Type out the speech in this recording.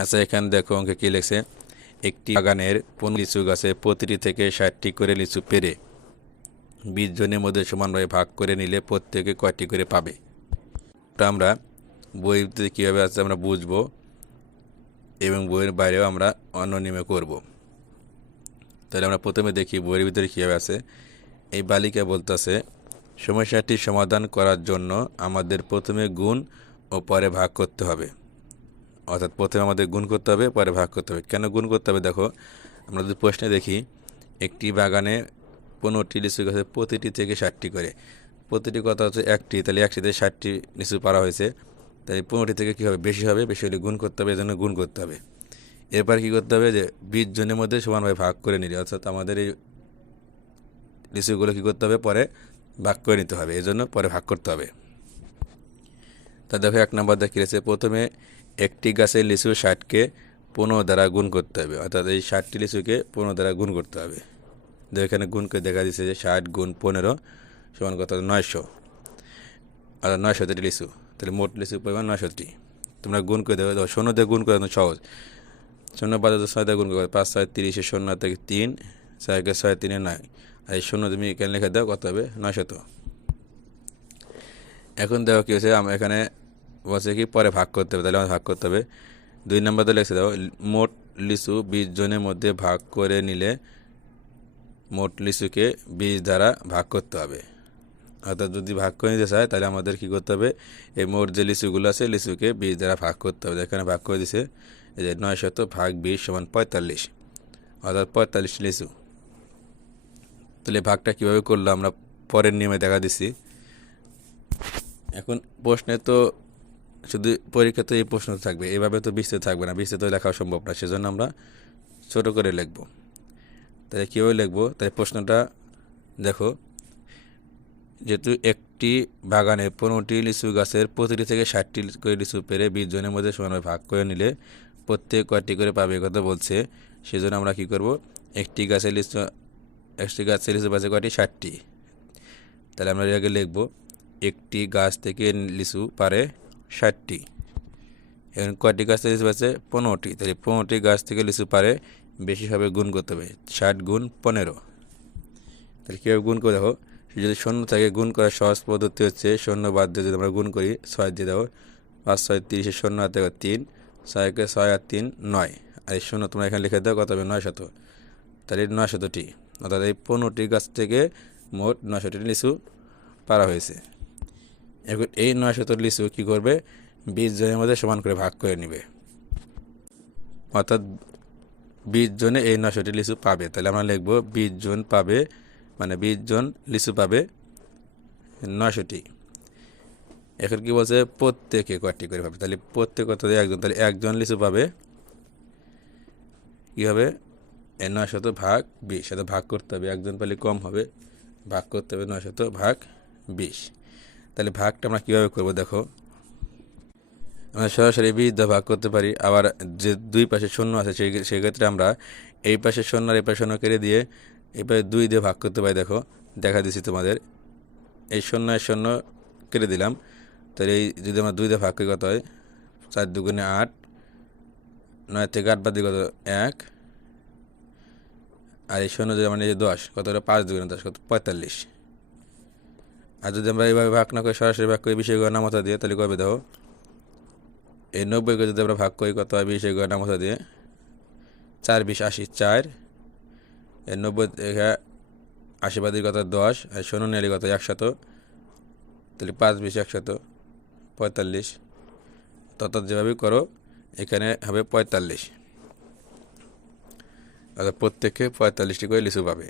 আচ্ছা এখানে দেখো অঙ্কে কী লেখছে? একটি বাগানের পনেরো লিচু গাছে প্রতিটি থেকে ষাটটি করে লিচু পেরে বিশ জনের মধ্যে সমানভাবে ভাগ করে নিলে প্রত্যেকে কয়টি করে পাবে? ওটা আমরা বইতে কীভাবে আছে আমরা বুঝব এবং বইয়ের বাইরেও আমরা অন্যনিমে করব। তাহলে আমরা প্রথমে দেখি বইয়ের ভিতরে কীভাবে আছে। এই বালিকা বলতেছে, সমস্যাটি সমাধান করার জন্য আমাদের প্রথমে গুণ ও পরে ভাগ করতে হবে। অর্থাৎ প্রথমে আমাদের গুণ করতে হবে, পরে ভাগ করতে হবে। কেন গুণ করতে হবে? দেখো, আমরা যদি প্রশ্নে দেখি, একটি বাগানে পনেরোটি লিচু গাছে প্রতিটি থেকে ষাটটি করে। প্রতিটি কথা হচ্ছে একটি, তাহলে একটিতে ষাটটি লিচু পারা হয়েছে। তাই পনেরোটি থেকে কী হবে? বেশি হবে, বেশি হলে গুণ করতে হবে, এজন্য গুণ করতে হবে। এরপর কী করতে হবে? যে বিশ জনের মধ্যে সমানভাবে ভাগ করে নিলে, অর্থাৎ আমাদের এই লিচুগুলো কী করতে হবে? পরে ভাগ করে নিতে হবে, এজন্য পরে ভাগ করতে হবে। তা দেখো এক নম্বর দেখে গেছে প্রথমে একটি গাছের লিচু ষাটকে পনেরো দ্বারা গুণ করতে হবে। অর্থাৎ এই ষাটটি লিচুকে পনেরো দ্বারা গুণ করতে হবে। দেখো এখানে গুণ করে দেখা দিচ্ছে যে ষাট গুণ পনেরো সমান কত? নয়শো। অর্থাৎ নয়শোটি লিচু। তাহলে মোট লিচুর পরিমাণ নয়শোটি তোমরা গুণ করে দেবে শূন্য দিয়ে গুণ করে সহজ। শূন্য পাঁচ ছয় দিয়ে গুণ করে, পাঁচ, ছয়, তিরিশে শূন্য থেকে তিন ছয়কে ছয়, তিনে নয়। আর এই শূন্য তুমি এখানে লিখে দাও, কত হবে? নয়শত। এখন দেখো কী হচ্ছে আমরা এখানে বলছে কি পরে ভাগ করতে হবে? তাহলে আমাদের ভাগ করতে হবে। দুই নম্বর নম্বরতে লিখে দাও মোট লিচু বিশ জনের মধ্যে ভাগ করে নিলে মোট লিচুকে বিশ দ্বারা ভাগ করতে হবে। অর্থাৎ যদি ভাগ করে নিতে চায়, তাহলে আমাদের কী করতে হবে? এই মোট যে লিচুগুলো আছে, লিচুকে বিশ দ্বারা ভাগ করতে হবে। এখানে ভাগ করে দিছে, এই যে নয় শত ভাগ বিশ সমান পঁয়তাল্লিশ। অর্থাৎ পঁয়তাল্লিশ লিচু। তাহলে ভাগটা কীভাবে করল? আমরা পরের নিয়মে দেখা দিছি এখন প্রশ্নে তো শুধু পরীক্ষাতে এই প্রশ্ন থাকবে, এভাবে তো বিস্তৃত থাকবে না, বিস্তৃত লেখা সম্ভব না, সেজন্য আমরা ছোট করে লিখব। তাই কীভাবে লিখব? তাই প্রশ্নটা দেখো, যেহেতু একটি বাগানে পনেরোটি লিচু গাছের প্রতিটি থেকে ষাটটি করে লিচু পেরে বিশ জনের মধ্যে সমানভাবে ভাগ করে নিলে প্রত্যেক কয়টি করে পাবে কথা বলছে, সেজন্য আমরা কি করব? একটি গাছের লিচু, একটি গাছের লিচু পাচ্ছে কয়টি? ষাটটি। তাহলে আমরা এর আগে লিখব, একটি গাছ থেকে লিচু পারে ষাটটি। এখন কয়টি গাছ থেকে লিচু পাচ্ছে? পনেরোটি। তাহলে পনেরোটি গাছ থেকে লিচু পারে বেশিভাবে গুণ করতে হবে। ষাট গুণ পনেরো। তাহলে কীভাবে গুণ করে দেখো? যদি শূন্য থাকে, গুণ করার সহজ পদ্ধতি হচ্ছে শূন্য বাদ দিয়ে যদি আমরা গুণ করি, ছয় দিয়ে দাও, পাঁচ, ছয়, তিরিশে শূন্য, হাতে তিন, ছয়কে ছয় আর তিন, নয়। আর এই শূন্য তোমরা এখানে লিখে দাও, কত হবে? নয় শত। তাহলে নয় শতটি। অর্থাৎ এই পনেরোটি গাছ থেকে মোট নয় শতটি লিচু পারা হয়েছে। এখন এই নয় শত লিচু কী করবে? বিশ জনের মধ্যে সমান করে ভাগ করে নেবে। অর্থাৎ বিশ জনে এই নয়শোটি লিচু পাবে। তাহলে আমরা লিখব বিশ জন পাবে মানে বিশ জন লিচু পাবে নয়শোটি। এখন কি বলছে? প্রত্যেকে কয়টি করে পাবে? তাহলে প্রত্যেক কত একজন, তাহলে একজন লিচু পাবে। কী হবে? এ নয়শত ভাগ বিশ। সাথে ভাগ করতে হবে, একজন পেলে কম হবে। ভাগ করতে হবে নয়শত ভাগ বিশ। তাহলে ভাগটা আমরা কীভাবে করব দেখো? আমরা সরাসরি দিয়ে ভাগ করতে পারি। আবার যে দুই পাশে শূন্য আছে সেই সেক্ষেত্রে আমরা এই পাশে শূন্য আর এই পাশে শূন্য কেড়ে দিয়ে এই পাশে দুই দিয়ে ভাগ করতে পারি। দেখো, দেখা দিছি তোমাদের। এই শূন্য আর শূন্য কেটে দিলাম। তাহলে এই যদি আমরা দুই দিয়ে ভাগ করি কত হয়? চার দুগুণে আট। নয় থেকে আট বাদ কত? এক। আর এই শূন্য যদি আমরা দশ, কত পাঁচ দুগুণে দশ, কত? পঁয়তাল্লিশ। আর যদি আমরা এইভাবে ভাগ না করি, সরাসরি ভাগ করি, বিষয় গণনা মতো দিয়ে, তাহলে কবে দেখো এই নব্বইকে যদি আমরা ভাগ করি, কত হয় বিশ গণনা মতো দিয়ে? চার বিশ আশি চার। এর নব্বই আশীর্বাদের কত দশ। আর শূন্য নেলি কত একশত। তাহলে পাঁচ বিশ একশত। পঁয়তাল্লিশ। তত যেভাবে করো, এখানে হবে পঁয়তাল্লিশ। অর্থাৎ প্রত্যেকে পঁয়তাল্লিশটি করে লিচু পাবে।